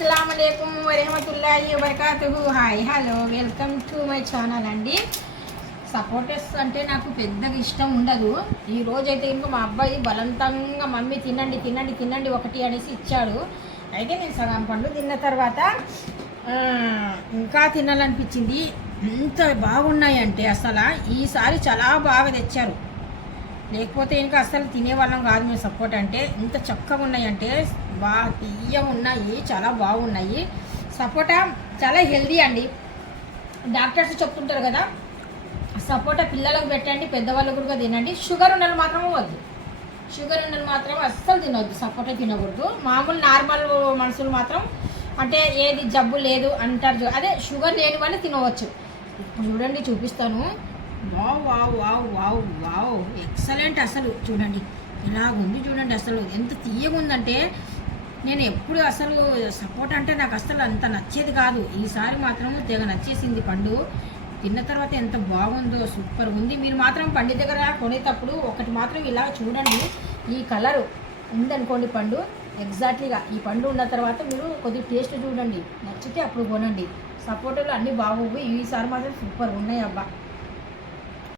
అస్సలాముఅలైకుం వరహమతుల్లాహి వబరకాతుహు. Hi hello welcome to my channel అండి. సపోర్టర్స్ అంటే నాకు పెద్దగా ఇష్టం ఉండదు. ఈ రోజైతే ఇంకా మా అబ్బాయి బలవంతంగా మమ్మీ తినండి తినండి తినండి ఒకటి అనేసి ఇచ్చాడు. అయితే నేను సగం పండు తిన్న తర్వాత ఇంకా తినాలనిపించింది. ఎంత బాగున్నాయి అంటే అసలు ఈసారి చాలా బాగా తెచ్చారు. లేకపోతే ఇంకా అస్సలు తినేవాళ్ళం కాదు మేము. సపోర్ట్ అంటే ఇంత చక్కగా ఉన్నాయంటే బాగా తీయగా ఉన్నాయి, చాలా బాగున్నాయి. సపోటా చాలా హెల్దీ అండి. డాక్టర్స్ చెప్తుంటారు కదా, సపోటా పిల్లలకు పెట్టండి, పెద్దవాళ్ళకు కూడా తినండి. షుగర్ ఉన్నది మాత్రం వద్దు, షుగర్ ఉన్నది మాత్రం అస్సలు తినవద్దు, సపోటా తినకూడదు. మామూలు నార్మల్ మనుషులు మాత్రం అంటే ఏది జబ్బు లేదు అంటారు, అదే షుగర్ లేని వాళ్ళు తినవచ్చు. ఇప్పుడు చూడండి చూపిస్తాను. Wow wow wow wow wow excellent. అసలు చూడండి ఎలాగుంది, చూడండి అసలు ఎంత తీయగా ఉందంటే. నేను ఎప్పుడు అసలు సపోర్ట్ అంటే నాకు అసలు అంత నచ్చేది కాదు. ఈసారి మాత్రం తెగ నచ్చేసింది. పండు తిన్న తర్వాత ఎంత బాగుందో, సూపర్ ఉంది. మీరు మాత్రం పండు దగ్గర కొనేటప్పుడు ఒకటి మాత్రం ఇలా చూడండి, ఈ కలరు ఉందనుకోండి పండు, ఎగ్జాక్ట్లీగా ఈ పండు ఉన్న తర్వాత మీరు కొద్దిగా టేస్ట్ చూడండి, నచ్చితే అప్పుడు కొనండి. సపోర్టులు అన్నీ బాగోవు, ఈసారి మాత్రం సూపర్ ఉన్నాయి అబ్బా.